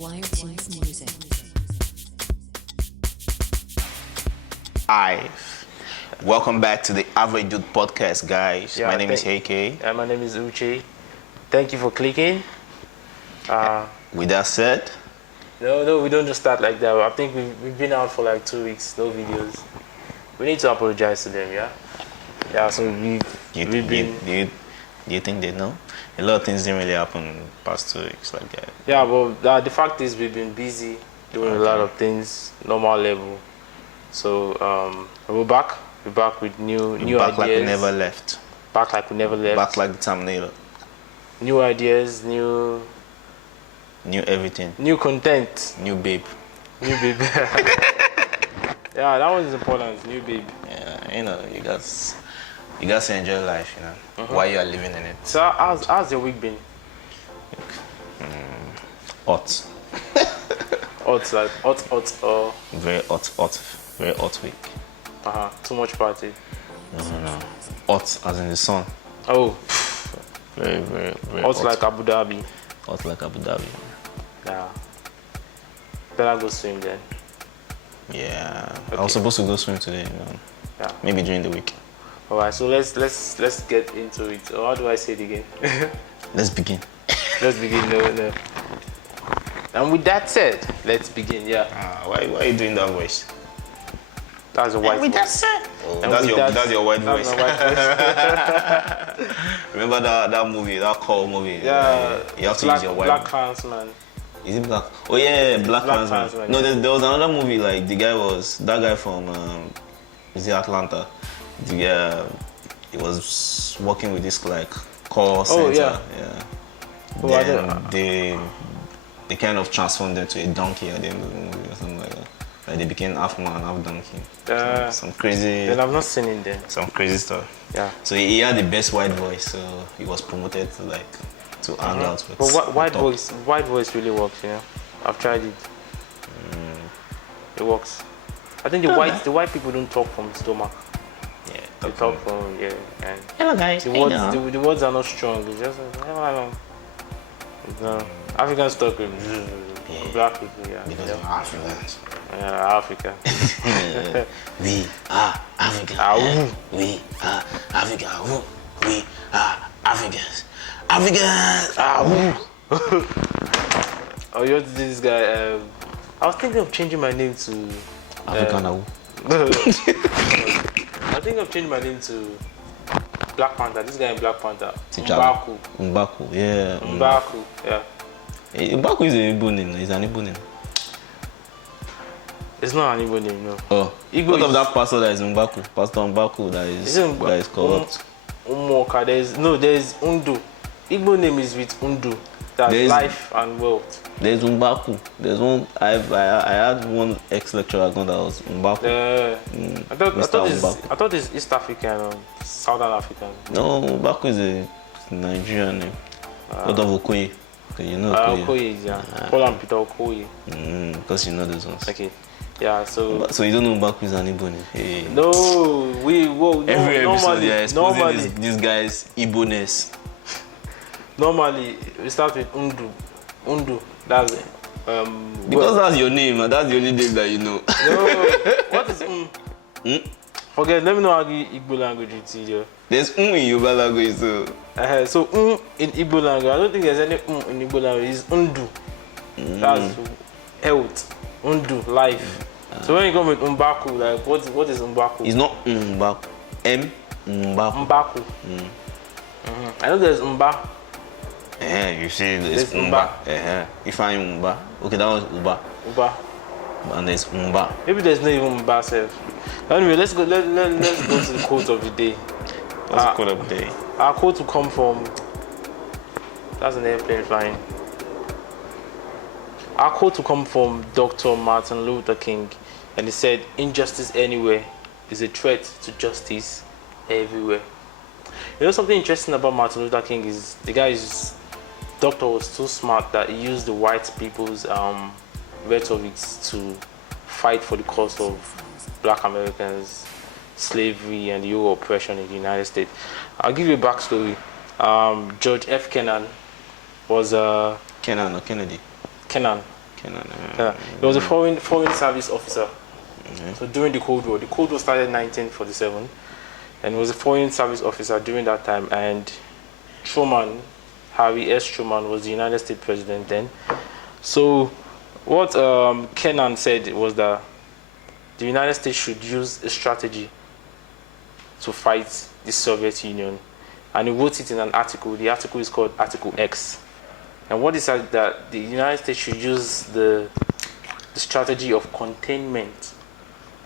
Wiretunes Music. Hi, welcome back to the Average Dude podcast, guys. Yeah, my name is AK. My name is Uche. Thank you for clicking. With that said, No, we don't just start like that. I think we've been out for like 2 weeks, no videos. We need to apologize to them, yeah? Yeah, so do you think they know? A lot of things didn't really happen past 2 weeks like that. Yeah, but the fact is we've been busy doing a lot of things, normal level. So we're back. We're back with new Back ideas. like we never left. Back like we never left. Back like the Terminator. New ideas, new everything. new content. New babe. New babe. Yeah, that one is important. New babe. Yeah, you guys to enjoy life, while you are living in it. So how's your week been? Hot. Hot, like hot, or Very hot week. too much party. No. Hot as in the sun. Oh, Very hot like Abu Dhabi. Hot like Abu Dhabi. Yeah. Better go swim then. Yeah. Okay. I was supposed to go swim today, Yeah. Maybe during the week. Alright, so let's get into it. Or how do I say it again? Let's begin. Let's begin. No. And with that said, let's begin. Yeah. Why are you doing that voice? That's a white voice. Oh, And that's with your white that's voice. my white voice. Remember that movie, that call movie? Yeah. You have to use your white. Black Clansman. Is it black? Oh yeah, Black Klansman. Klansman. No, there was another movie like that guy from is it Atlanta? The guy, he was working with this like call center. Oh yeah. Oh, I Then don't- they kind of transformed them to a donkey at the end of the movie or something like that. Like they became half man, half donkey. Some crazy. Then I've not seen it then. Some crazy stuff. Yeah. So he had the best white voice, so he was promoted to hang out with. But white top. voice really works, I've tried it. It works. I think the white people don't talk from stomach. Yeah. They talk from and Hello guys. the words are not strong. It's just no. Africans talk with black people, yeah. Because we're Africans. Yeah, Africa. We are Africans. We are Africans. We are Africans. Africans. Oh, you want to do this guy? I was thinking of changing my name to African. I was thinking of changing my name to Black Panther. This guy in Black Panther. Mbaku. Mbaku. Yeah. Mbaku. Yeah. Mbaku is an Igbo name. It's an Igbo name. It's not an Igbo name, no. Oh. Igbo What of is- that pastor that is Mbaku? Pastor Mbaku that is corrupt. Umoka. There's Undu. Igbo name is with Undu. That's There's- life and wealth. There's Mbaku. There's one. I had one ex-lecturer that was Mbaku. I thought it's East African or Southern African. No, Mbaku is a Nigerian name. What of Okoye? Okay, you know Okoye. Okoye, yeah. Paul and Peter Okoye. Because you know those ones. Okay. Yeah, so So you don't know Mbaku is an Igbo name? Hey. no, Every episode normally, they are exposing this guy's Igbo-ness. normally we start with Undu. That's Because that's your name, and that's the only name that you know. no. What is Forget. Let me know how the Igbo language it is. Yeah. There's in Yoruba language, so So in Igbo language, I don't think there's any in Igbo language. It's Undu. That's health. Undu, life. So when you come with Mbaku, like what is Mbaku? it's not Mbaku. Mbaku. Mbaku. I know there's Mba. You see, there's There's Mba. If I'm Mba, okay, that was Uba, Uba. and there's Mba. Maybe there's not even Mba self. Anyway, let's go to the quote of the day. What's the code of the day? Our quote will come from. That's an airplane flying. Our quote will come from Dr. Martin Luther King, and he said, "Injustice anywhere is a threat to justice everywhere." You know something interesting about Martin Luther King is the guy's doctor was so smart that he used the white people's rhetorics to fight for the cause of Black Americans, slavery, and Euro oppression in the United States. I'll give you a backstory. George F. Kennan was Kenan or Kennedy? Kennan. Yeah, he was a foreign service officer. Okay. So during the Cold War started in 1947, and he was a foreign service officer during that time. And Truman, Harry S. Truman, was the United States president then. So what Kennan said was that the United States should use a strategy to fight the Soviet Union. And he wrote it in an article. The article is called Article X. And what he said that the United States should use the strategy of containment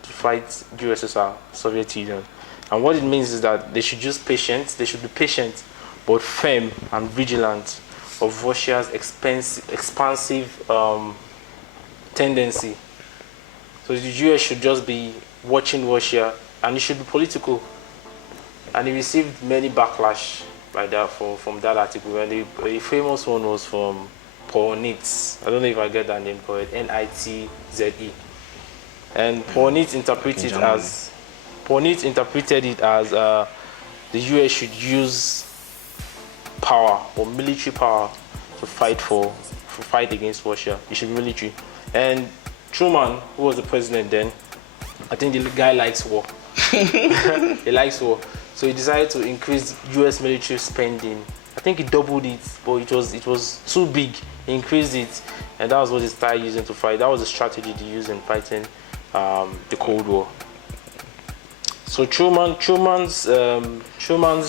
to fight USSR, Soviet Union. And what it means is that they should use patience, they should be patient, but firm and vigilant of Russia's expansive tendency. So the US should just be watching Russia, and it should be political. And he received many backlash by that from that article. And the famous one was from Paul Nitze. I don't know if I get that name correct. Nitze. And Paul Nitze interpreted it as the US should use power or military power to fight against Russia. It should be military. And Truman, who was the president then, I think the guy likes war. He likes war. So he decided to increase US military spending. I think he doubled it, but it was too big. He increased it, and that was what he started using to fight. That was the strategy they used in fighting the Cold War. So Truman's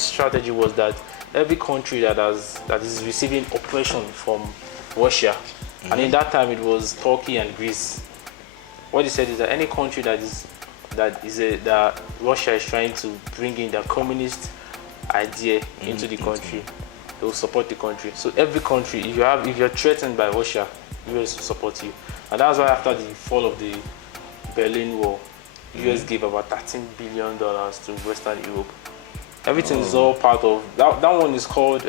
strategy was that every country that is receiving oppression from Russia, and in that time it was Turkey and Greece. What he said is that any country that Russia is trying to bring in the communist idea into the country, they will support the country. So every country, if you're threatened by Russia, US will support you. And that's why after the fall of the Berlin Wall, US gave about $13 billion to Western Europe. Everything is all part of that. That one is called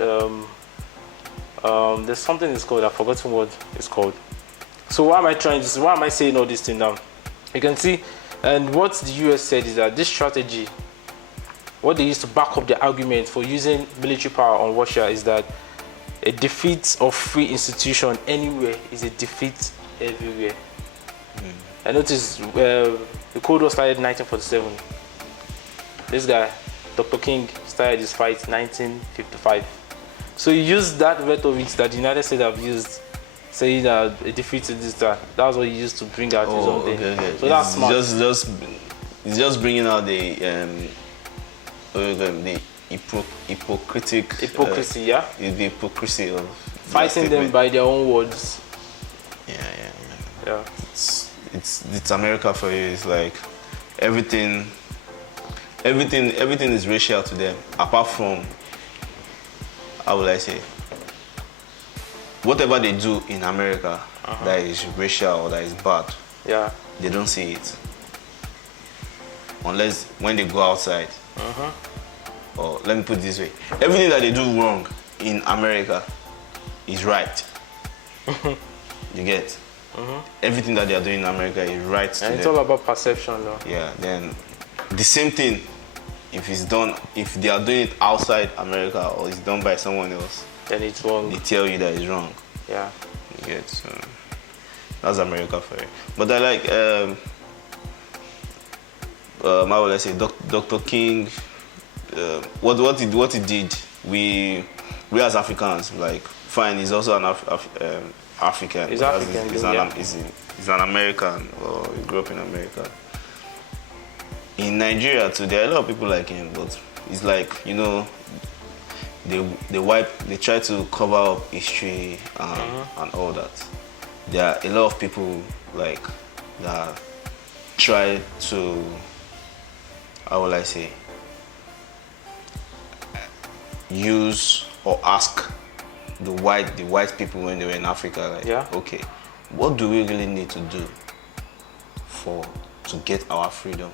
there's something it's called, I've forgotten what it's called. So why am I saying all this thing now? You can see, and what the US said is that this strategy, what they used to back up the argument for using military power on Russia, is that a defeat of free institution anywhere is a defeat everywhere. I noticed the Cold War started in 1947. This guy, Dr. King, started his fight in 1955. So he used that rhetoric that the United States have used, saying that a defeat is this, that. That's what he used to bring out his own thing. Okay. So that's smart. It's just bringing out the hypocrisy. Yeah. The hypocrisy of Fighting them by their own words. Yeah. It's America for you. It's like everything is racial to them, apart from, how will I say, whatever they do in America that is racial or that is bad, they don't see it. Unless when they go outside. Or let me put it this way. Everything that they do wrong in America is right. You get? Everything that they are doing in America is right to And it's them. all about perception though. Yeah, then the same thing, if they are doing it outside America or it's done by someone else, Then it's wrong. they tell you that it's wrong. Yeah. You get? So that's America for you. But I like, how will I say, Dr. King, what he did, we as Africans, like, fine, he's also an African. He's African. He's an American, or he grew up in America. In Nigeria too, there are a lot of people like him, but it's like, they try to cover up history and all that. There are a lot of people like that try to, how will I say, use or ask the white people when they were in Africa, like, okay, what do we really need to do to get our freedom?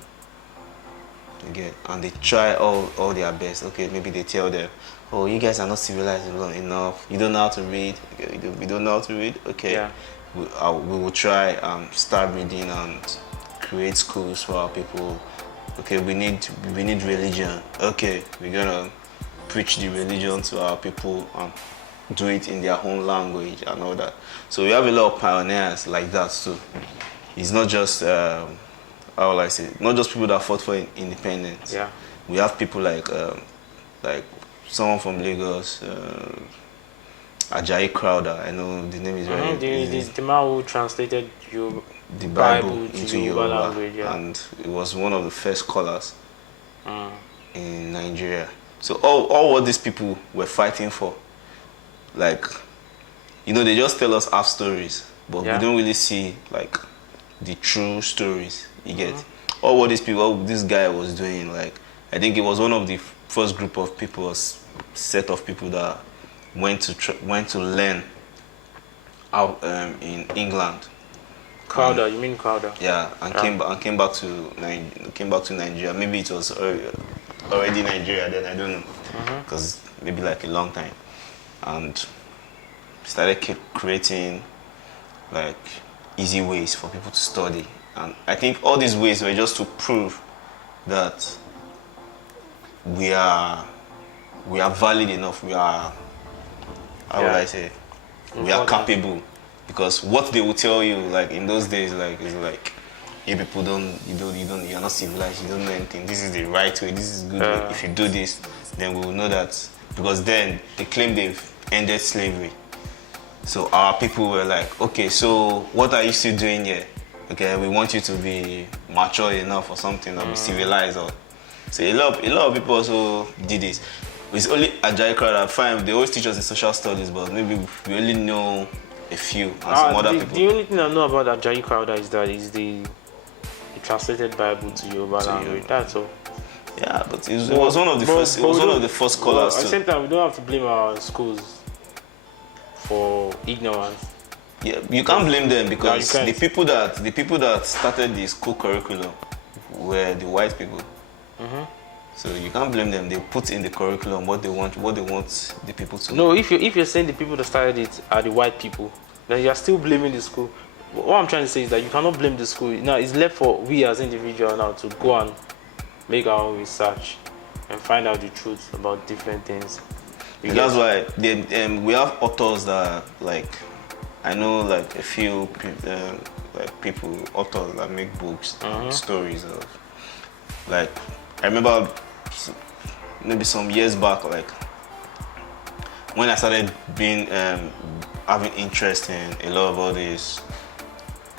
And they try all their best. Okay, maybe they tell them, oh, you guys are not civilized enough. You don't know how to read. Okay, we don't know how to read. Okay, we will try and start reading and create schools for our people. Okay, we need religion. Okay, we're gonna preach the religion to our people. do it in their own language and all that. So we have a lot of pioneers like that too. It's not just how will I say, not just people that fought for independence. Yeah. We have people like someone from Lagos, Ajayi Crowther. I know the name is the man who translated the Bible to into Yoruba language, yeah. And it was one of the first scholars in Nigeria. So all what these people were fighting for, like, you know, they just tell us half stories, but we don't really see like the true stories. You get all what this guy was doing. Like, I think it was one of the first group of people, set of people that went to learn out in England. Crowther, you mean Crowther? Yeah, and came back to Nigeria. Maybe it was already Nigeria then, I don't know, because maybe like a long time, and started creating like easy ways for people to study. And I think all these ways were just to prove that we are valid enough. We are, how would I say, we are capable. Because what they will tell you, like in those days, like is like, you people you're not civilized, you don't know anything. This is the right way. This is good way. If you do this, then we will know that. Because then they claim they've ended slavery. So our people were like, okay, so what are you still doing here? Okay, we want you to be mature enough or something, or be civilized. Or so a lot of people also did this. It's only Ajayi Crowther. Fine, they always teach us in social studies, but maybe we only know a few and some other people. The only thing I know about Ajayi Crowther is that the translated Bible to Yoruba language. That's all. Yeah, but it was one of the first. It was one of the first scholars. At the same time, we don't have to blame our schools for ignorance. Yeah, you can't blame them because the people that started the school curriculum were the white people. So you can't blame them. They put in the curriculum what they want the people to. No, if you're saying the people that started it are the white people, then you're still blaming the school. What I'm trying to say is that you cannot blame the school. Now it's left for we as individuals now to go and make our own research and find out the truth about different things. That's why we have authors that, like, I know like a few authors that make books, stories of, like, I remember maybe some years back, like when I started being having interest in a lot of all this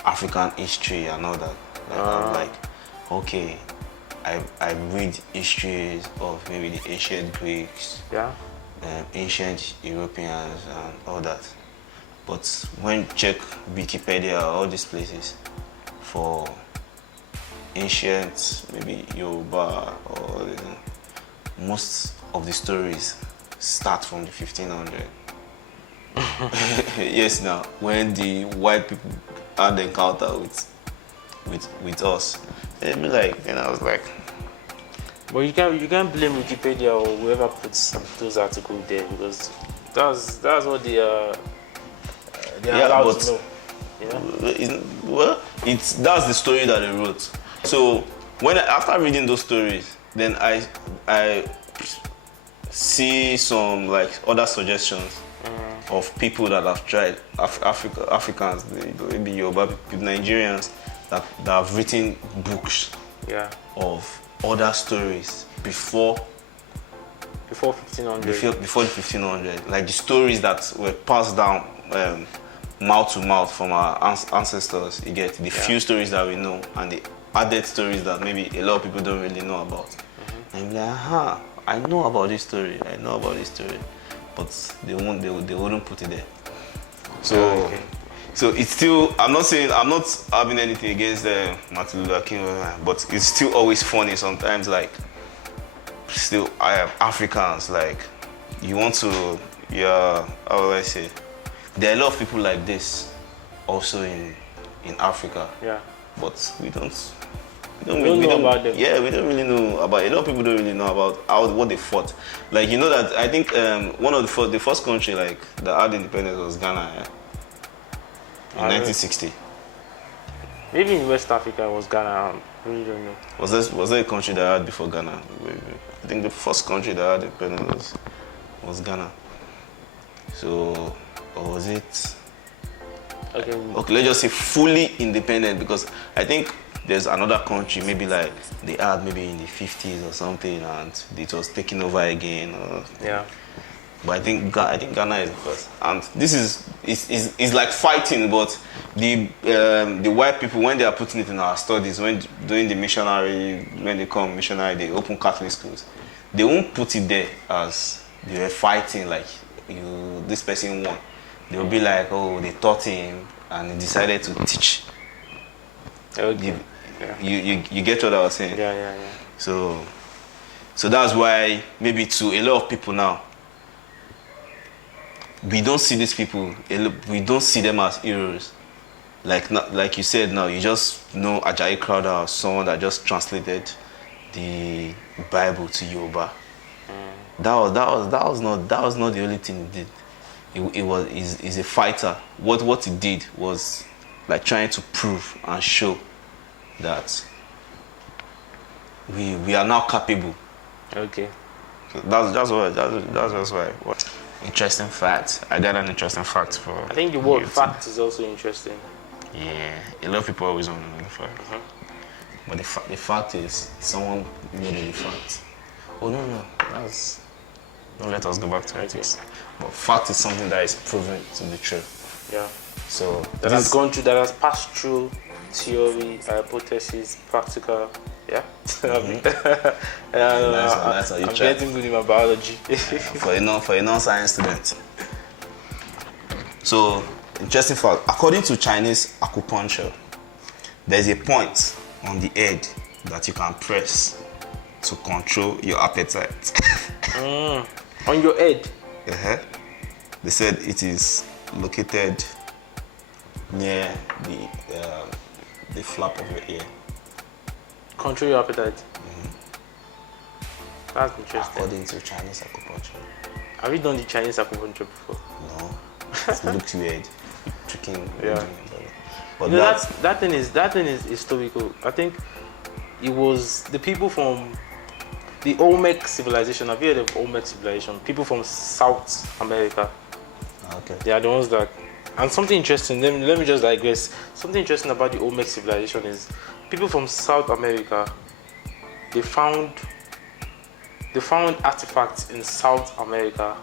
African history and all that. Like, I'm like, okay, I read histories of maybe the ancient Greeks, ancient Europeans and all that. But when check Wikipedia or all these places for ancient, maybe Yoruba or most of the stories start from the 1500s. Yes, now when the white people had the encounter with us, and I was like. But you can't blame Wikipedia or whoever puts those articles there, because that's what they are allowed to know. Well, that's the story that they wrote. So after reading those stories, then I see some like other suggestions of people that have tried, Africans, maybe Yoruba people, Nigerians that have written books of other stories before 1500. Before the 1500, like the stories that were passed down mouth to mouth from our ancestors. You get the few stories that we know and the added stories that maybe a lot of people don't really know about. And I'm like, I know about this story. But they wouldn't put it there. So so it's still, I'm not having anything against Martin Luther King, but it's still always funny sometimes. Like, still I have Africans, like, you want to, how will I say, there are a lot of people like this also in Africa. Yeah. But we don't know about them. Yeah, we don't really know about, a lot of people don't really know about what they fought. Like, you know that I think one of the first country like that had independence was Ghana, in 1960. Maybe in West Africa it was Ghana. I really don't know. Was there a country that had before Ghana? I think the first country that had independence was Ghana. So, or was it? Okay. Okay, let's just say fully independent, because I think there's another country, maybe like they had maybe in the 50s or something, and it was taken over again. Yeah. But I think Ghana is the first, and this is like fighting. But the white people, when they are putting it in our studies, when doing the missionary, when they come missionary, they open Catholic schools, they won't put it there as they were fighting like this person won. They will be like, oh, they taught him and he decided to teach. Okay. You get what I was saying? Yeah. So that's why maybe to a lot of people now, we don't see these people, we don't see them as heroes. Like you said now, you just know Ajayi Crowther or someone that just translated the Bible to Yoruba. That was not the only thing he did. He's a fighter. What he did was like trying to prove and show that we are now capable. Okay. So that's just why. What interesting fact. I got an interesting fact for. I think the word fact is also interesting. Yeah, a lot of people always want to know the fact. But the fact is, someone made the fact. Oh no, don't let us go back to ethics. But fact is something that is proven to be true. Yeah. So that has passed through theory, hypothesis, practical. Yeah. That's how you I'm try. getting good in my biology. For a non-science student. So, interesting fact. According to Chinese acupuncture, there's a point on the head that you can press to control your appetite. On your head? They said it is located near the flap of your ear. Control your appetite. That's interesting. According to Chinese acupuncture. Have you done the Chinese acupuncture before? No. It looks weird. Tricking. Yeah. But you know, that thing is historical. I think it was the people from the Olmec civilization. Have you heard of Olmec civilization? People from South America. Okay. They are the ones that. And something interesting. Let me just digress. Something interesting about the Olmec civilization is people from South America. They found artifacts in South America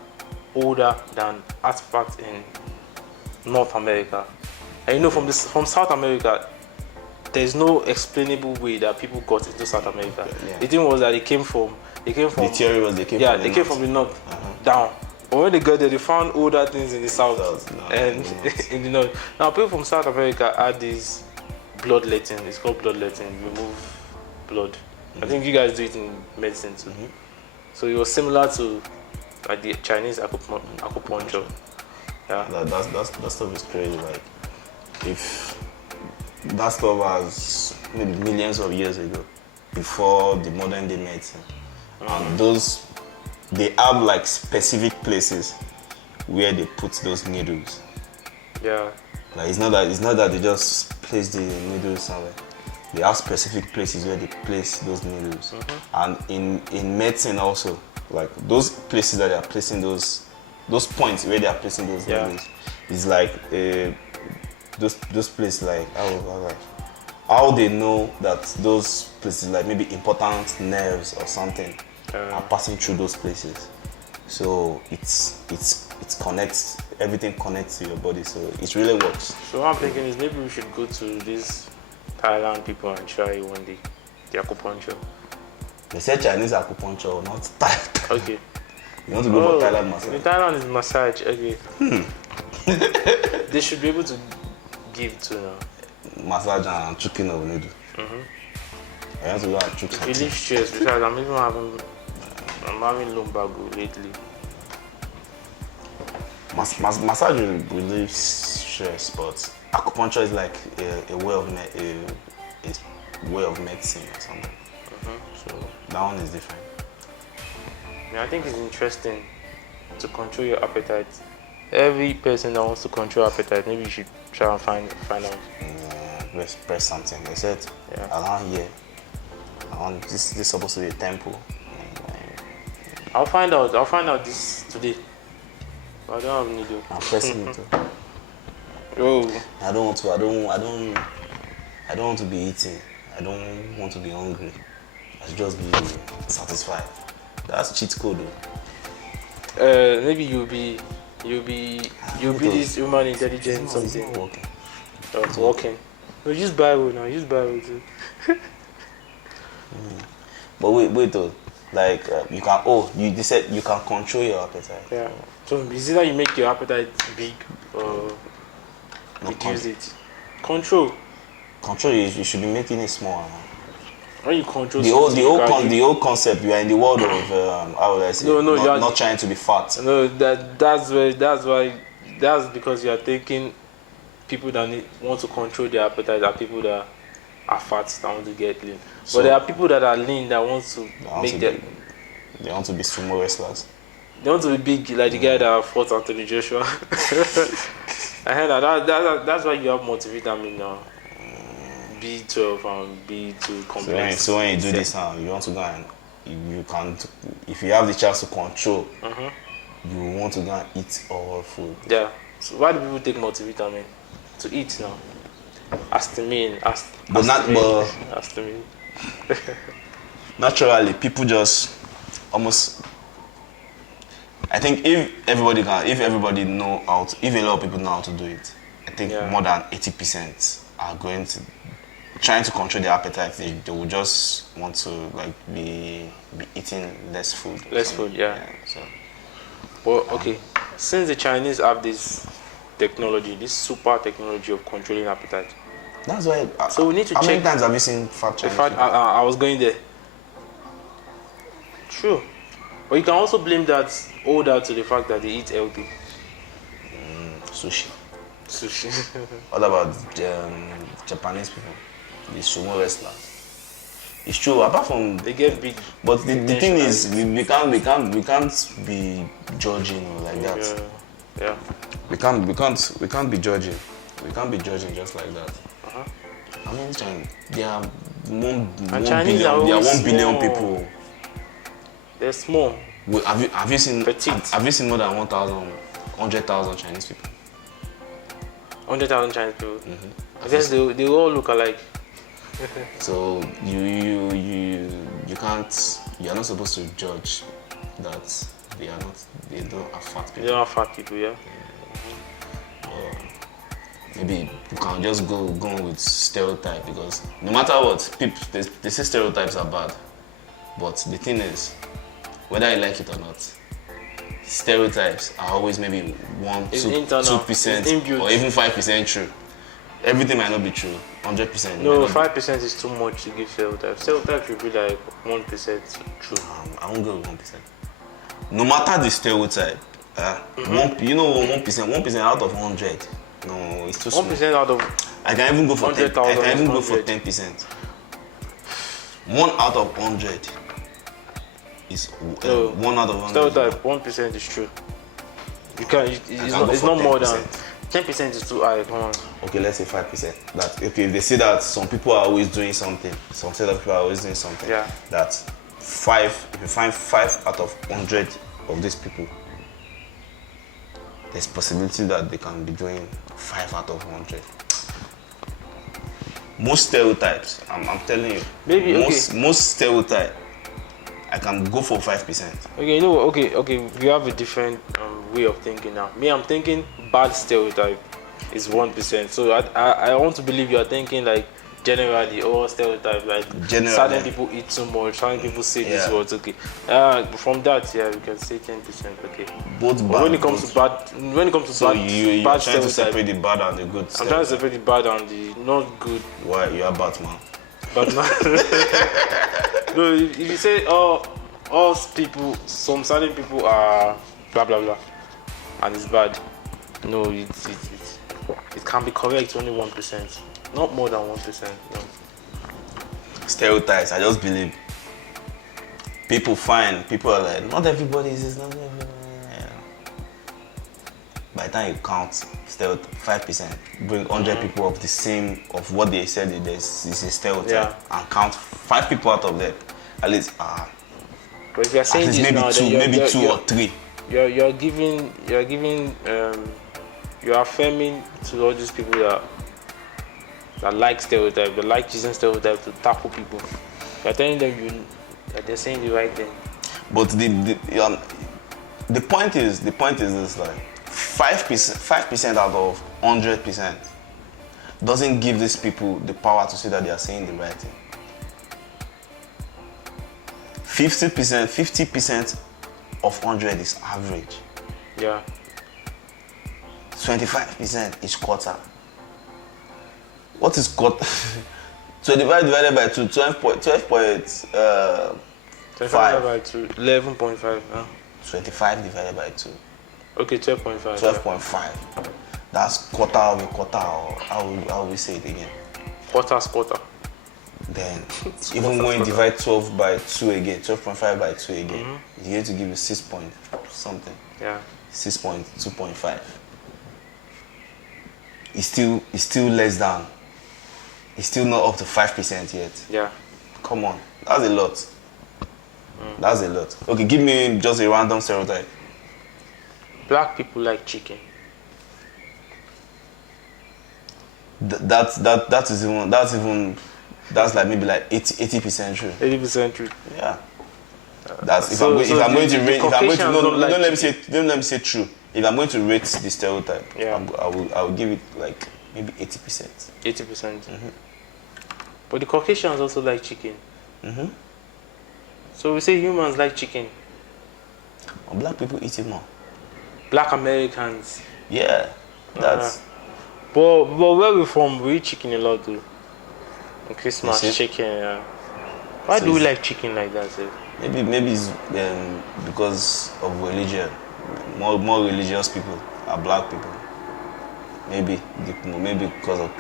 older than artifacts in North America. And you know, from South America, there's no explainable way that people got into South America. Yeah. The thing was that they came from. The theory was they came from the north down. But when they got there, they found older things in the south and in the north. Now, people from South America had this bloodletting. It's called bloodletting. Remove blood. I think you guys do it in medicine too. So it was similar to like the Chinese acupuncture. Yeah. That stuff is crazy. Like, if that stuff was maybe millions of years ago, before the modern day medicine, and they have like specific places where they put those needles. Yeah. Like it's not that they just place the needles somewhere. They have specific places where they place those needles. And in medicine also, like those places that they are placing those points where they are placing those needles is like those places like how they know that those places like maybe important nerves or something are passing through those places. So it's connects, everything connects to your body, so it really works. So what I'm thinking is maybe we should go to these Thailand people and try one day the acupuncture. They said Chinese acupuncture, not Thai. Okay. You want to go for Thailand massage? The Thailand is massage, okay. They should be able to give to massage and choking of needle. I have to go and choke something. Relief stress because I'm having lumbago lately. Massage relieves stress, but acupuncture is like a way of medicine or something. So that one is different. Yeah, I think it's interesting to control your appetite. Every person that wants to control appetite, maybe you should try and find out. Press something. They said around here. This is supposed to be a temple. I'll find out this today. I don't have needle. I'm pressing it. Oh. I don't want to be eating. I don't want to be hungry. I should just be satisfied. That's cheat code though. Maybe you'll be this human intelligence something. It's not working. Oh, it's working. No, use Bible now. Use Bible too. But wait though. Like you can. Oh, you said you can control your appetite. Yeah. So is it that you make your appetite big or reduce it? Control. Control. You should be making it small. When you control the whole concept. You are in the world of how would I say? No, not trying to be fat. No, that's because you are taking people that want to control their appetite are people that are fat that want to get lean. So, but there are people that are lean that want to make them. They want to be sumo wrestlers. They want to be big, like the guy that fought Anthony Joshua. I heard that's why you have multivitamin now. B12 and B2 complex. So when you do this now, you want to go and you can, if you have the chance to control, you want to go and eat all food. Yeah. So why do people take multivitamin? To eat now. Histamine. Histamine. Naturally, people just almost. I think if everybody know how to, if a lot of people know how to do it, I think more than 80% are going to trying to control their appetite. They will just want to like be eating less food. Less food, yeah. So, well, okay. Since the Chinese have this technology, this super technology of controlling appetite, that's why. So we need to check. How many times have you seen fat Chinese? I was going there. True, but you can also blame that to the fact that they eat healthy. Sushi. What about Japanese people? The sumo wrestlers. It's true. Apart from they get big, but the thing is, we can't be judging like that. Yeah. We can't be judging. We can't be judging just like that. I mean, there are 1 billion people. They're small. Have you seen? Petite. Have you seen more than 100,000 Chinese people? 100,000 Chinese people. I guess they all look alike. So you can't. You are not supposed to judge that they don't have fat people. They don't have fat people, yeah. Maybe you can just go with stereotype, because no matter what, people they say stereotypes are bad, but the thing is, whether you like it or not, stereotypes are always maybe 2% or even 5% true. Everything might not be true, 100%. No, 5% is too much to give stereotypes. Stereotypes should be like 1% true. I won't go with 1%. No matter the stereotype, 1% out of 100. No, it's too small. 1% out of. I can even go for 100,000. I can even go for 10%. 1 out of 100 is 1 out of 100. Stereotype 1% is true. You can. It's not more than 10% is too high. Come on. Okay, let's say 5%. That okay, if they say that some people are always doing something, some set of people are always doing something. Yeah. That 5. If you find 5 out of 100 of these people, there's possibility that they can be doing 5 out of 100. Most stereotypes, I'm telling you. Maybe most stereotype, I can go for 5%. Okay, you know what? Okay. We have a different way of thinking now. Me, I'm thinking bad stereotype is 1%. So I want to believe you are thinking like generally all stereotype, like certain people eat too much, certain people say this words. Okay, from that, we can say 10%. Okay. Both bad. But when it comes to bad, so you're bad trying to separate the bad and the good. I'm trying to separate the bad and the not good. Why you are Batman? Batman. No, if you say all people, some certain people are blah blah blah, and it's bad. No, it can be correct only 1%. Not more than 1%. No. Stereotypes. I just believe people are like, not everybody is this, not everybody. By the time you count 5%, bring 100 people of the same of what they said is a stereotype, and count 5 people out of them. At least but if you're saying this maybe now, two or three you're affirming to all these people that like stereotype, that like using stereotype to tackle people. You're telling them that they're saying the right thing. But the point is this, like 5% out of 100% doesn't give these people the power to say that they are saying the right thing. 50% of 100 is average. Yeah. 25% is quarter. What is quarter? 25 divided by 2, 12.5 divided by 2, 11.5. 25 divided by 2. Okay, 12.5. 12.5. Yeah. That's quarter of a quarter, or how will we say it again? Quarter's quarter. Then, even when you divide 12 by 2 again, 12.5 by 2 again, it's going to give you 6 point something. Yeah. 6.2.5. It's still less than. It's still not up to 5% yet. Yeah. Come on, that's a lot. That's a lot. Okay, give me just a random stereotype. Black people like chicken. That's like maybe like 80% true. 80% true. Yeah. That's if I'm going to rate. Don't let me say true. If I'm going to rate the stereotype, yeah. I will give it like maybe 80%. 80%. But the Caucasians also like chicken. So we say humans like chicken. Well, black people eat it more. Black Americans. Yeah, that's. But where we from, we eat chicken a lot too. On Christmas, chicken. Yeah. Why do we like chicken like that, sir? Maybe it's because of religion. More religious people are black people. Maybe because of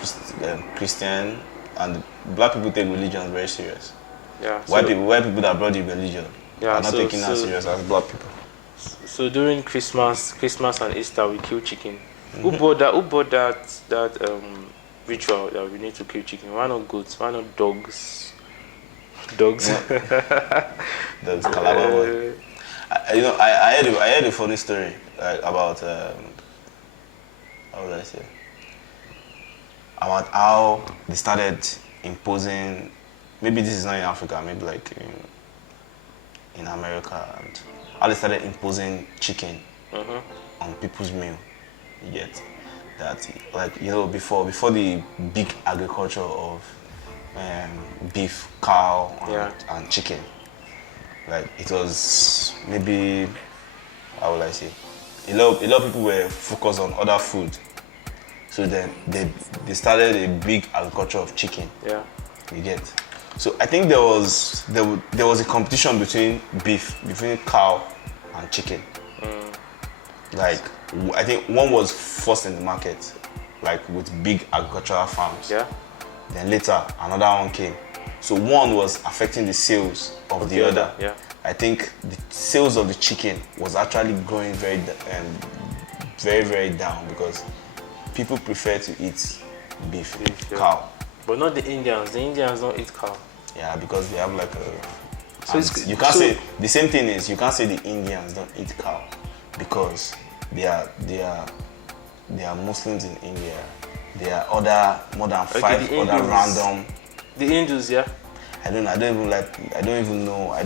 Christian, and black people take religion very serious. Yeah. White people that brought the religion are not taking as serious as black people. So during Christmas and Easter, we kill chicken. Who bought that ritual that we need to kill chicken? Why not goats? Why not dogs? Dogs. Dogs, Calabar boy. I heard a funny story about how would I say? About how they started imposing. Maybe this is not in Africa. Maybe like in America, and how they started imposing chicken on people's meal. You get that, like, before the big agriculture of beef, cow, and chicken. Like, it was maybe, how will I say, a lot of people were focused on other food. So then they started a big agriculture of chicken. Yeah. You get. So I think there was a competition between cow and chicken. Like, I think one was first in the market, like with big agricultural farms. Yeah. Then later another one came. So one was affecting the sales of the other. Yeah. I think the sales of the chicken was actually going very, very down because people prefer to eat beef, cow. But not the Indians. The Indians don't eat cow. Yeah, because they have like a. So you can't say the same thing is you can't say the Indians don't eat cow because they are Muslims in India. There are more than 5 other random. The Hindus, yeah. I don't even know. I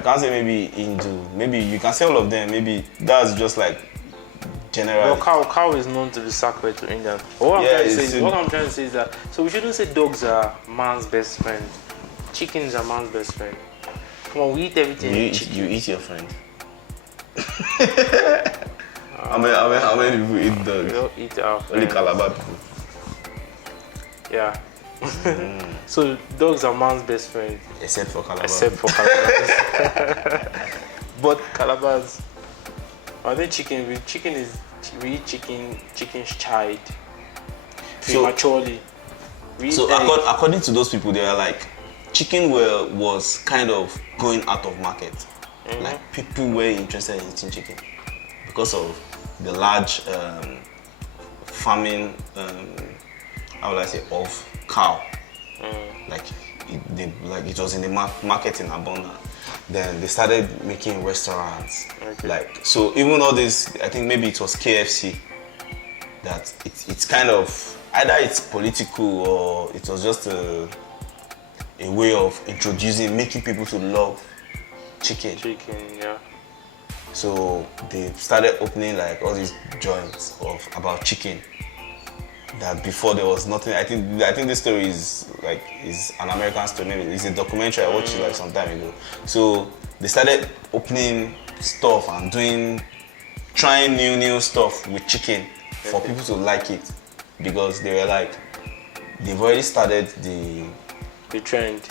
can't say maybe Hindu. Maybe you can say all of them. Maybe that's just like general. Well, cow is known to be sacred to Indians. What I'm trying to say is that so we shouldn't say dogs are man's best friend. Chickens are man's best friend. Come on, we eat everything. You eat your friend. How many people eat dogs? We don't eat our friends. Only Calabar people. Yeah. So dogs are man's best friend. Except for Calabar. But Calabars. I think we eat chicken's child prematurely. According to those people, they are like, chicken was kind of going out of market. Like, people were interested in eating chicken because of the large farming, how will I say, of cow. Like it was in the market in abundance. Then they started making restaurants. Okay. Like, so even all this, I think maybe it was KFC, that it's kind of, either it's political or it was just a way of making people to love chicken. Chicken, yeah. So they started opening like all these joints about chicken. That before there was nothing. I think this story is an American story. Maybe it's a documentary I watched it like some time ago. So they started opening stuff and trying new stuff with chicken for people to like it, because they were like, they've already started the trend.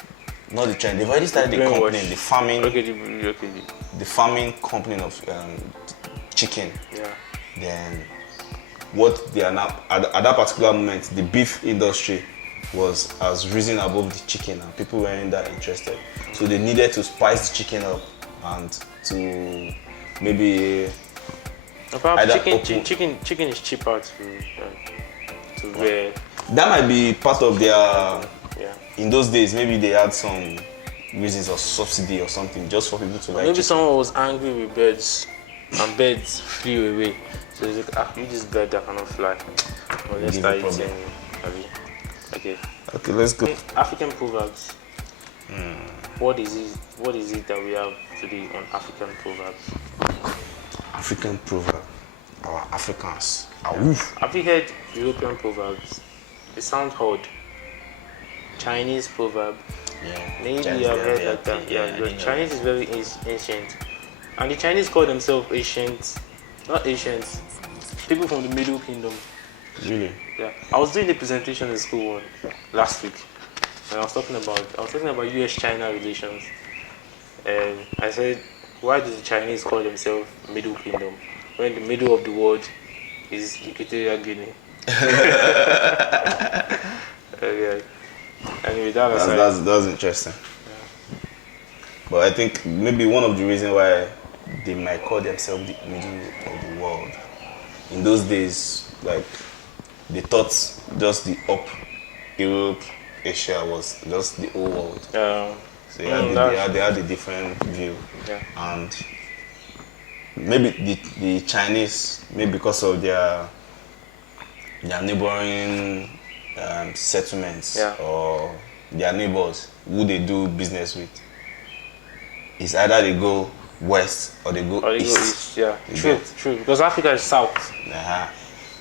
Not the trend. They've already started the company, the farming. The farming company of chicken. Yeah. Then what they are now at that particular moment, the beef industry has risen above the chicken, and people weren't that interested. So they needed to spice the chicken up and to maybe chicken is cheaper to wear. That might be part of their. Yeah. In those days, maybe they had some reasons or subsidy or something just for people to like. Maybe someone was angry with birds, and birds flew away. So he's like, you this bird that cannot fly. Well, let's start eating. Okay, let's go. African proverbs. What is it that we have today on African proverbs? African proverb. Our Africans. Have you heard European proverbs? They sound odd. Chinese proverb. Yeah. Maybe you have heard like that. Yeah, but Chinese is very ancient. And the Chinese call themselves ancient. Not Asians. People from the Middle Kingdom. Really? Yeah. I was doing a presentation in school last week, and I was talking about US-China relations. And I said, why do the Chinese call themselves Middle Kingdom when the middle of the world is Equatorial Guinea? Okay. Anyway, that's interesting. Yeah. But I think maybe one of the reasons why they might call themselves the middle of the world. In those days, like, they thought just the Europe, Asia was just the whole world. So they had a different view. Yeah. And maybe the Chinese, maybe because of their neighboring settlements or their neighbors who they do business with, it's either they go west or they go east. Yeah, true. Because Africa is south.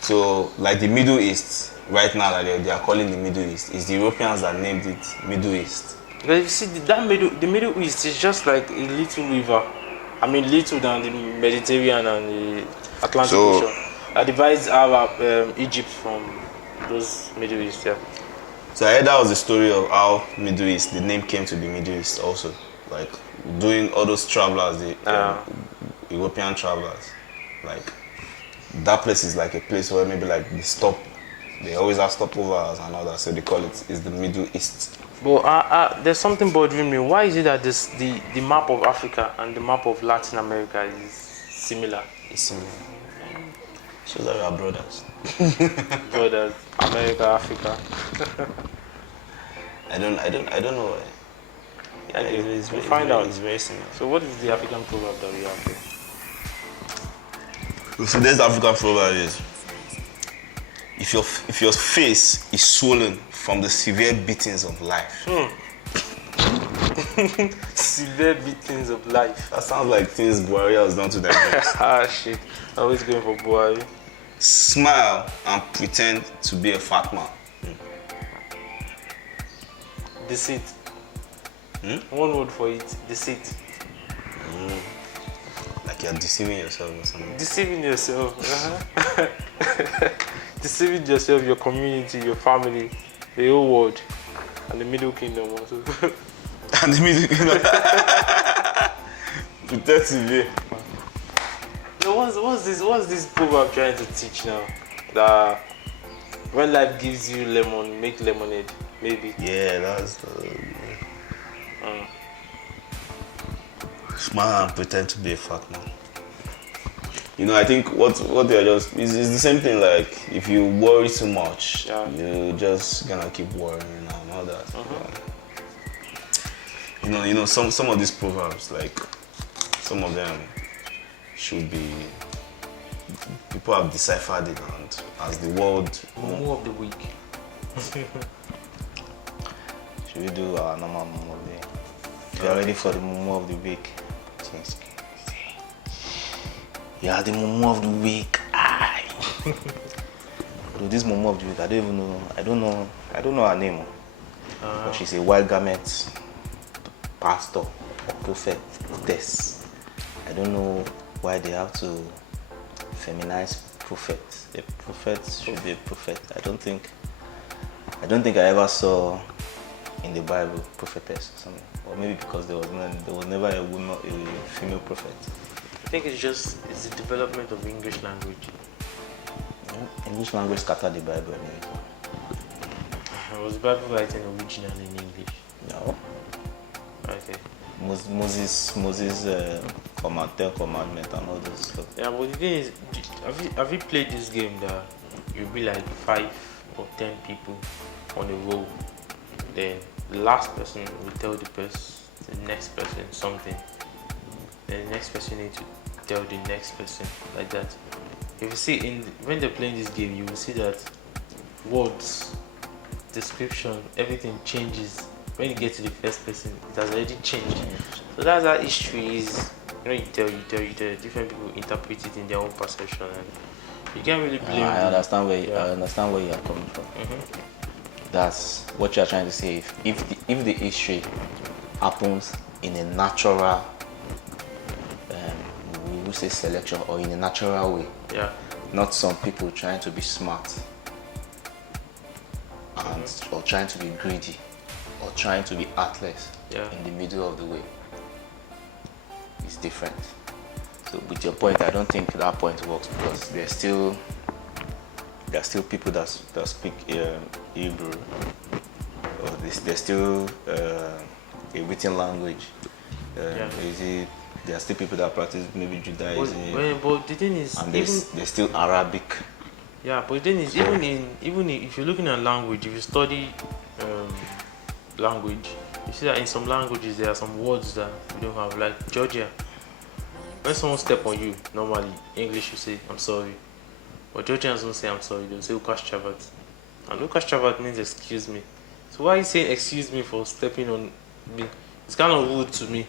So, like the Middle East, right now that they are calling the Middle East, it's the Europeans that named it Middle East. Because you see, the Middle East is just like a little river. I mean, little than the Mediterranean and the Atlantic Ocean. That divides Egypt from those Middle East. Yeah. So I heard that was the story of how Middle East, the name came to be Middle East also. Like doing all those travelers, the European travelers, like that place is like a place where maybe like they always have stopovers and all that, so they call it's the Middle East. But there's something bothering me. Why is it that the map of Africa and the map of Latin America is similar? It's similar. So that we are brothers. Brothers, America, Africa. I don't know why. Yeah, we'll find out. It's very similar. So what is the African proverb that we have here? So this African proverb is, if your face is swollen from the severe beatings of life. Severe beatings of life. That sounds like things Buhari has done to them. Shit. Always going for Buhari. Smile and pretend to be a fat man. Deceit. One word for it, deceit. Like you're deceiving yourself or something. Deceiving yourself. Deceiving yourself, your community, your family, the whole world, and the Middle Kingdom also. And the Middle Kingdom. Pretend to be. No, what's this proverb trying to teach now? That when life gives you lemon, make lemonade, maybe. Yeah, that's smile and pretend to be a fat man. You know, I think what they're just is the same thing. Like if you worry too much, you're just gonna keep worrying and all that. some of these proverbs, like some of them should be, people have deciphered it and as the word. Mumu of the week. Should we do our normal mumu of the week? If you are ready for the mumu of the week, you are the mumu of the week. Aye. This mumu of the week, I don't even know. I don't know her name. But she's a white garment pastor or prophetess. I don't know why they have to feminize prophet. A prophet should be a prophet. I don't think I ever saw in the Bible prophetess or something. Or maybe because there was never a woman, a female prophet. I think it's the development of English language. English language scattered the Bible anyway. Was the Bible written originally in English? No. Okay. Moses, Ten Commandments and all those stuff. Yeah, but the thing is, have you played this game that you'll be like 5 or 10 people on a row? Then the last person will tell the next person something. Then the next person needs to tell the next person, like that. If you see when they're playing this game, you will see that words, description, everything changes. When you get to the first person, it has already changed. So that's how history is. You tell, different people interpret it in their own perception, and you can't really blame. I understand where you are coming from. That's what you are trying to say. If the history happens in a natural, we will say selection, or in a natural way, not some people trying to be smart or trying to be greedy or trying to be heartless in the middle of the way. It's different. So with your point, I don't think that point works because there are still people that speak Hebrew, or there's still a written language. There are still people that practice maybe Judaism. But the thing is, and there's still Arabic. Yeah, but the thing is, even if you're looking at language, if you study language, you see that in some languages there are some words that we don't have. Like Georgia, when someone step on you, normally English you say I'm sorry, but Georgians don't say I'm sorry. They'll say Ukas Chavat, and Ukas Chavat means excuse me. So why are you saying excuse me for stepping on me? It's kind of rude to me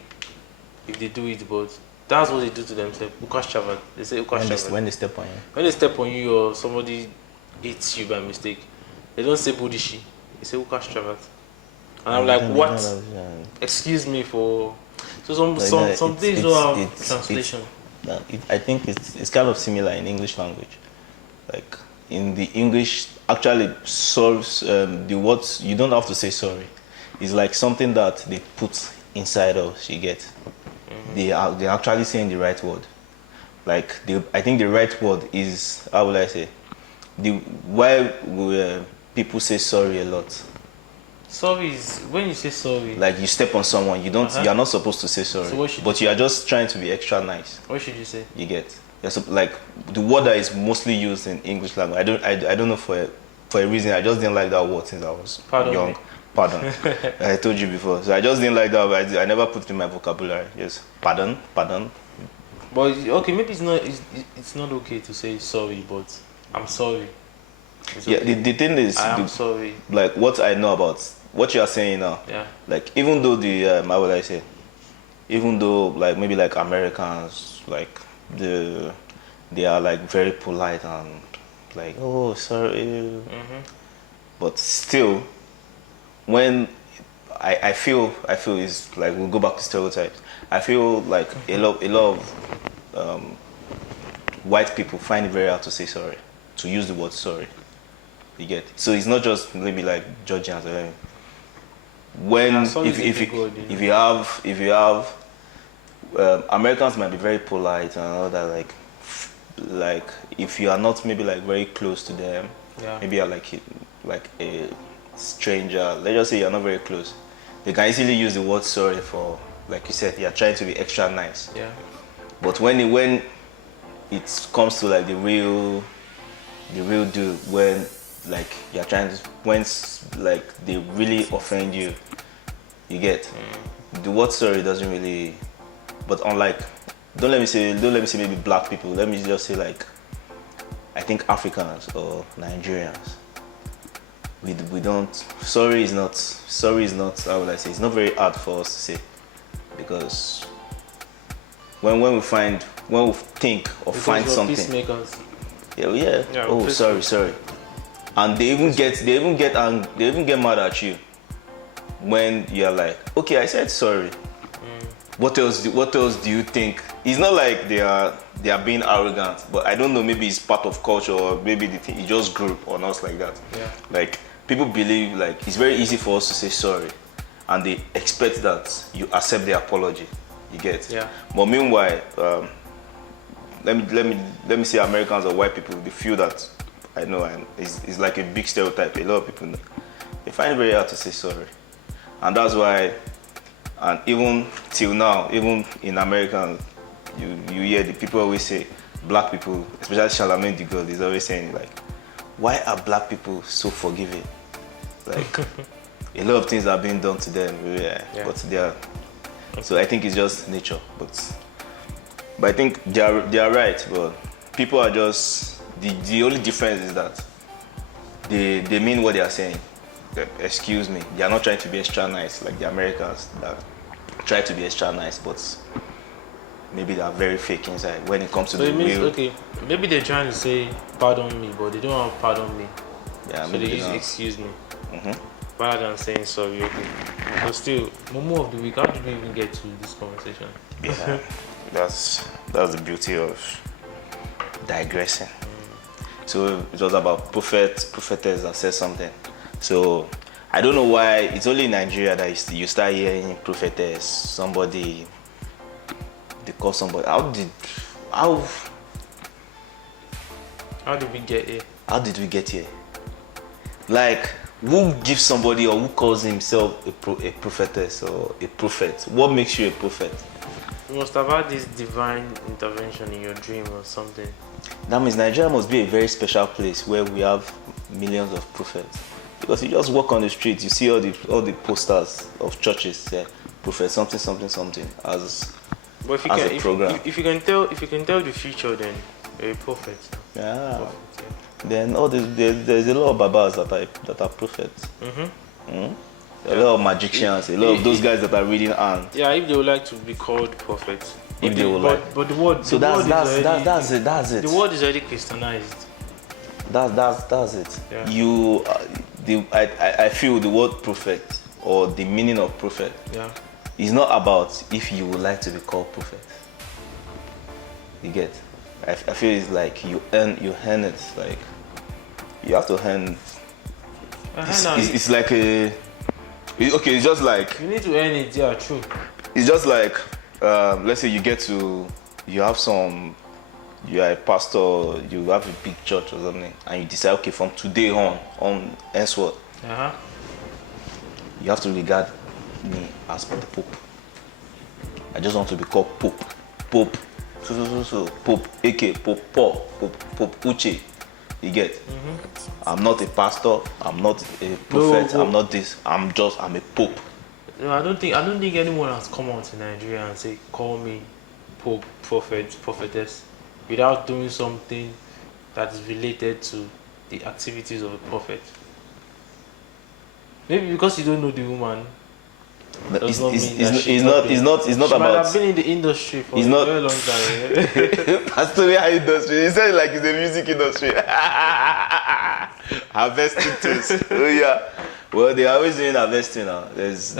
if they do it, but that's what they do to themselves. Ukas Chavat. They say Ukas Chavat. When they step on you. When they step on you or somebody hits you by mistake, they don't say Budishi. They say Ukas Chavat. And I'm like, what? Excuse me for. So some things don't have translation. I think it's kind of similar in English language. Like in the English, actually solves the words. You don't have to say sorry. It's like something that they put inside us. You get. They're actually saying the right word. Like I think the right word is, how will I say? Why people say sorry a lot. Sorry is when you say sorry. Like you step on someone, you are not supposed to say sorry. So but you are just trying to be extra nice. What should you say? You get. Like the word that is mostly used in English language. I don't know for a reason. I just didn't like that word since I was young. Pardon. I told you before. So I just didn't like that. But I never put it in my vocabulary. Yes. Pardon. But okay, maybe it's not okay to say sorry, but I'm sorry. Okay. The thing is, I'm sorry. Like what I know about what you are saying now. Yeah. Like even though how would I say? Even though like maybe like Americans, like they are like very polite and like, oh sorry. But still, when I feel it's like, we'll go back to stereotypes. I feel like a lot of white people find it very hard to say sorry, to use the word sorry. You get. So it's not just maybe like Georgians. When if you have Americans might be very polite and all that, like if you are not maybe like very close to them, maybe you're like a stranger, let's just say you're not very close, they can easily use the word sorry for, like you said, you're trying to be extra nice. Yeah. But when it comes to like the real deal, when like you're trying to, when like they really offend you, You get the word sorry doesn't really, but unlike, don't let me say maybe black people. Let me just say like, I think Africans or Nigerians, we don't. Sorry is not. How would I say? It's not very hard for us to say, because when we think or find something. Peacemakers. Yeah. Oh, sorry. And they even get mad at you when you're like, okay, I said sorry. What else do you think? It's not like they are being arrogant, but I don't know, maybe it's part of culture, or maybe it just grew on us like that. Yeah. Like, people believe like it's very easy for us to say sorry, and they expect that you accept the apology. You get? Yeah. But meanwhile, let me say Americans or white people, they feel that, I know, and it's like a big stereotype. A lot of people know. They find it very hard to say sorry, and that's why. And even till now, even in America, you hear the people always say, black people, especially Charlamagne the God, is always saying like, why are black people so forgiving? Like, a lot of things are being done to them, but they are. So I think it's just nature, but I think they are right. But people are just the only difference is that they mean what they are saying. Excuse me, they are not trying to be extra nice like the Americans that try to be extra nice, but maybe they are very fake inside when it comes to the real. Okay, maybe they're trying to say pardon me, but they don't want to pardon me. Yeah, so maybe they use excuse me rather than saying sorry. Okay, but still, mumu of the week. How did we even get to this conversation? Yeah, that's the beauty of digressing. So it was about prophetess that said something. So I don't know why it's only in Nigeria that you start hearing prophetess. Somebody, they call somebody. How did we get here? How did we get here? Like, who gives somebody or who calls himself a prophetess or a prophet? What makes you a prophet? You must have had this divine intervention in your dream or something. That means Nigeria must be a very special place where we have millions of prophets. Because you just walk on the street, you see all the posters of churches say prophet something as but a program. If you can tell the future, then you're a prophet. Yeah. Prophet, yeah. Then there's a lot of babas that are prophets. A lot of magicians, a lot of those guys that are reading ants. Yeah, if they would like to be called prophets. If they would like. But the word. So that's it. The word is already Christianized. That's it. Yeah. I feel the word prophet or the meaning of prophet is not about if you would like to be called prophet. You get? I feel it's like you earn it. Like you have to earn. It's like a. Okay, it's just like. You need to earn it. Yeah, true. It's just like, let's say you are a pastor, you have a big church or something, and you decide, okay, from today on henceforth, you have to regard me as the Pope. I just want to be called Pope. So, Pope, aka Pope Paul, Pope Uche. You get? I'm not a pastor, I'm not a prophet, I'm not this, I'm a Pope. No, I don't think anyone has come out in Nigeria and say, call me Pope, prophet, prophetess, without doing something that is related to the activities of a prophet. Maybe because you don't know the woman. It's not she about. might have been in the industry for a very long time. Pastor, how industry? He said like it's the music industry. Harvesting tools. Oh yeah. Well, they are always doing harvesting now. There's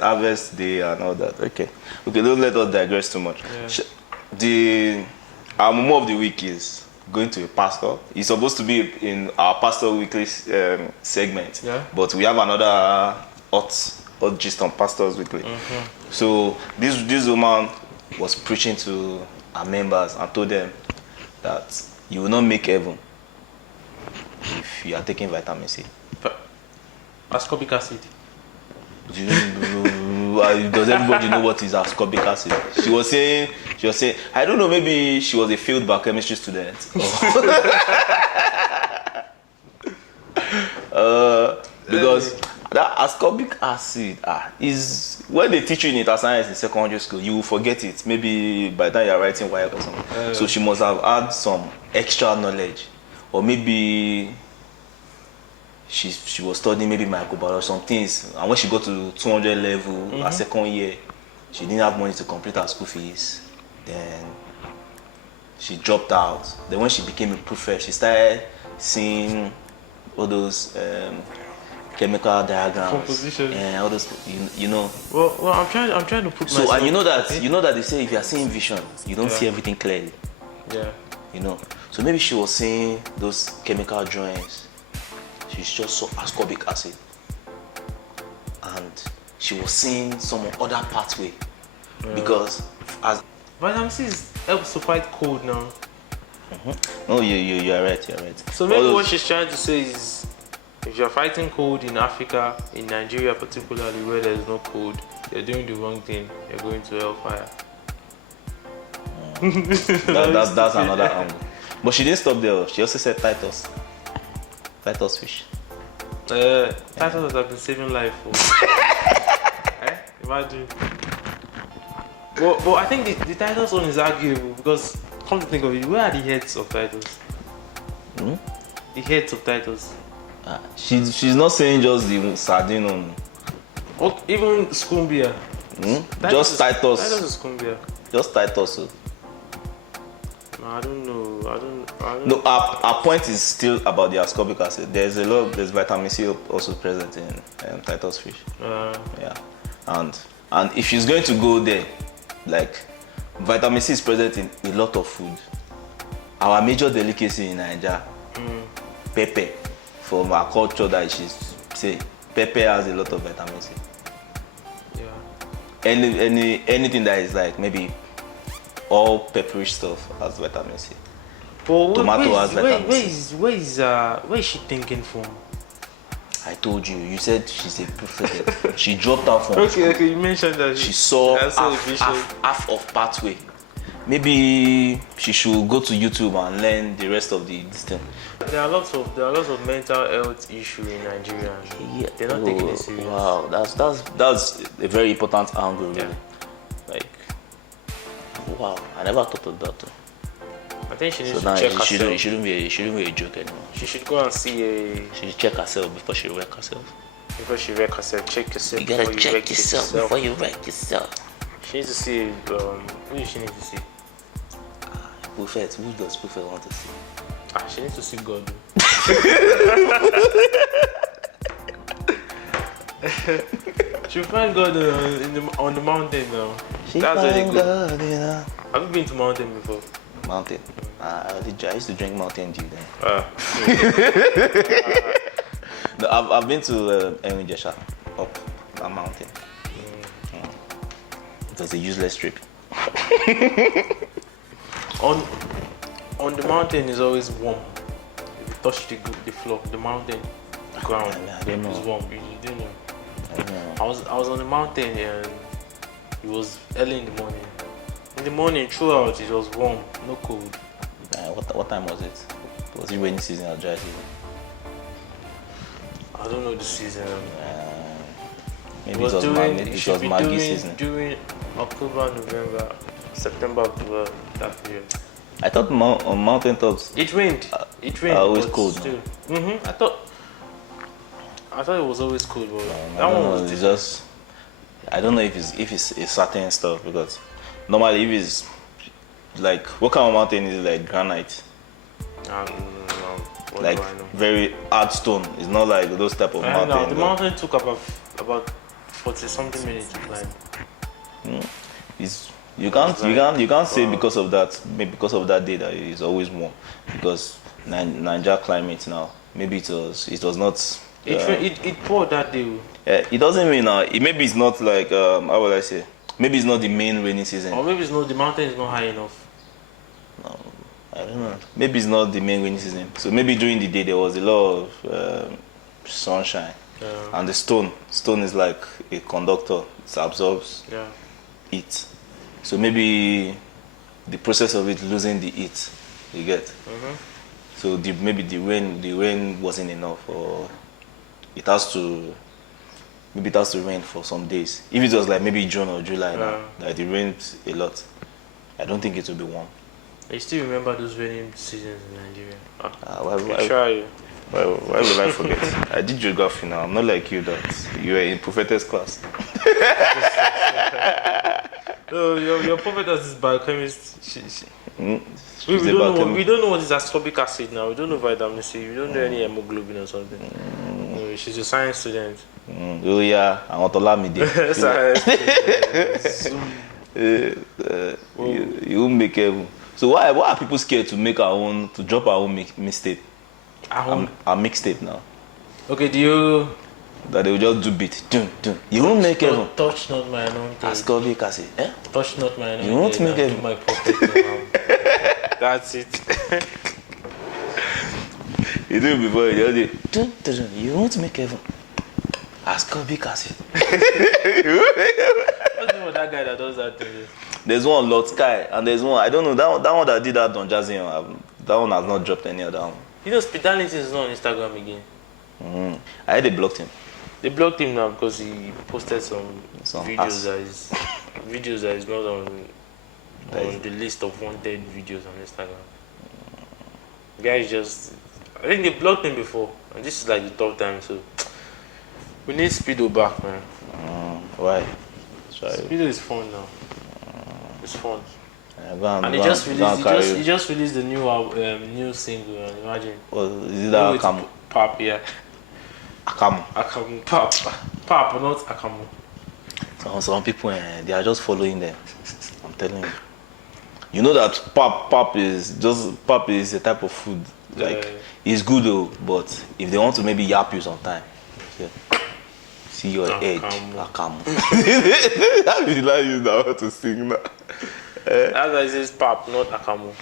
harvest day and all that. Okay, don't let us digress too much. Yeah. Our mumu of the week is going to a pastor. He's supposed to be in our Pastor Weekly segment, but we have another hot gist on Pastors Weekly. So this woman was preaching to our members and told them that you will not make heaven if you are taking vitamin C. Ascorbic acid. Does everybody know what is ascorbic acid? She was saying, I don't know, maybe she was a failed biochemistry student. Because That ascorbic acid is when they teach you in data science in secondary school, you will forget it. Maybe by the time you're writing WIAC or something. So she must have had some extra knowledge, or maybe she was studying maybe microbiology or some things, and when she got to 200 level, her second year, she didn't have money to complete her school fees. Then she dropped out. Then when she became a prophetess, she started seeing all those chemical diagrams, composition, and all those, you know. Well, I'm trying to put myself. So, and you know that they say if you are seeing vision, you don't see everything clearly. Yeah. You know. So maybe she was seeing those chemical drawings. She just saw ascorbic acid, and she was seeing some other pathway, because as vitamin C helps to fight cold now. No, you are right. You are right. So maybe what she's trying to say is, if you're fighting cold in Africa, in Nigeria particularly, where there's no cold, you're doing the wrong thing. You're going to hellfire. That's another angle. But she didn't stop there. She also said titus fish. Titus have been saving life. Imagine. But I think the Titus one is arguable, because come to think of it, where are the heads of Titus? The heads of Titus. She's not saying just the sardine on. Even scumbia. Just titus. Titus is scumbia. Just titus. I don't know. No, our point is still about the ascorbic acid. There's vitamin C also present in titus fish. Yeah, and if she's going to go there, like vitamin C is present in a lot of food. Our major delicacy in Nigeria, pepper. From our culture, that she's say pepper has a lot of vitamin C. Yeah. Anything that is like maybe all pepperish stuff has vitamin C. But tomato has vitamin C. Where is she thinking from? I told you. You said she's a prophetess. She dropped out from school. Okay. You mentioned that she saw half of pathway. Maybe she should go to YouTube and learn the rest of the thing. There are lots of mental health issues in Nigeria. Yeah. They're not taking it serious. Wow, that's a very important angle, really. Yeah. Like, wow, I never thought of that. I think she needs to check herself. It shouldn't be a joke anymore. She should go and see She should check herself before she wreck herself. Check yourself. You gotta check yourself before you wreck yourself. She needs to see. Who does she need to see? Prophet. Who does prophet want to see? She needs to see God. She'll find God on the mountain now. That's really good. Have you been to mountain before? Mountain? I used to drink Mountain Dew then. No, I've been to Jesha, up that mountain. It was a useless trip. On the mountain is always warm. If you touch the floor, the mountain ground is warm. You didn't know. I was on the mountain and it was early in the morning. In the morning, throughout it was warm, no cold. What time was it? Was it rainy season or dry season? I don't know the season. Maybe it was Maggie season. During October, November, September, October, that period. I thought on mountain tops it rained. Always cold. Still. I thought it was always cold, but that one was just. I don't know if it's a certain stuff, because normally if it's like, what kind of mountain is it, like granite? Like very hard stone. It's not like those type of mountain. No, the mountain took about 40 something minutes to climb. You can't say because of that. Maybe because of that day that it's always warm, because Nigeria climate now. Maybe it was not. It poured that day. It doesn't mean maybe it's not like how would I say? Maybe it's not the main rainy season. Or maybe it's not, the mountain is not high enough. No, I don't know. Maybe it's not the main rainy season. So maybe during the day there was a lot of sunshine, and the stone is like a conductor. It absorbs heat. So maybe the process of it losing the heat, you get. So maybe the rain wasn't enough, or it has to maybe it has to rain for some days. If it was like maybe June or July now, that it rains a lot, I don't think it will be warm. I still remember those raining seasons in Nigeria. Why will I forget? I did geography now. I'm not like you that you were in prophetess class. No, your prophetess is biochemist. We We don't know what is ascorbic acid now. We don't know vitamin C. We don't know any hemoglobin or something. No, she's a science student. Oh yeah, I want to learn me there. Science student. You won't make heaven. So why are people scared to drop our own mixtape? Our mixtape now. Okay, do you? That they will just do beat. Dun. You won't make heaven. Touch not my anointed. Ascorbic acid. Touch not my anointed. You won't make heaven. Do my prophet no harm. That's it. You do it before you just dun. You won't make heaven. Ascorbic acid. What's the name of that guy that does that thing? There's one Lord Sky, and there's one I don't know that one that did that on Jazzy. That one has not dropped any other one. You know, Spitality is not on Instagram again. I heard they blocked him. They blocked him now because he posted some videos ass. that is not on the list of wanted videos on Instagram. The guy is just, I think they blocked him before, and this is like the third time. So we need Speedo back, man. Why? Speedo is fun now. It's fun. And he just released the new single. Imagine. Well, is it that Akamu? Pop, yeah. Akamu, pop, not Akamu. Some people, they are just following them. I'm telling you. You know that pop is a type of food. Like it's good though, but if they want to maybe yap you sometime, see your edge. Akamu. How did I use that word to sing now? That's why it says pop, not Akamu.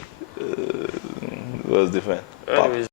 It was different. Anyways.